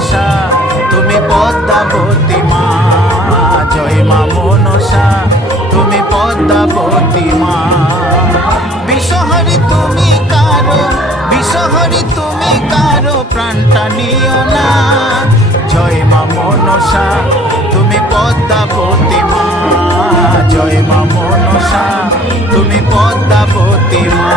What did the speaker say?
মনসা তুমি পদ্মাবতী মা, জয় মা মনসা তুমি পদ্মাবতী মা। বিষহরি তুমি কারো, বিষহরি তুমি কারো প্রাণটা নিও না, জয় মা মনসা তুমি পদ্মাবতী মা, জয় মা মনসা তুমি পদ্মাবতী মা।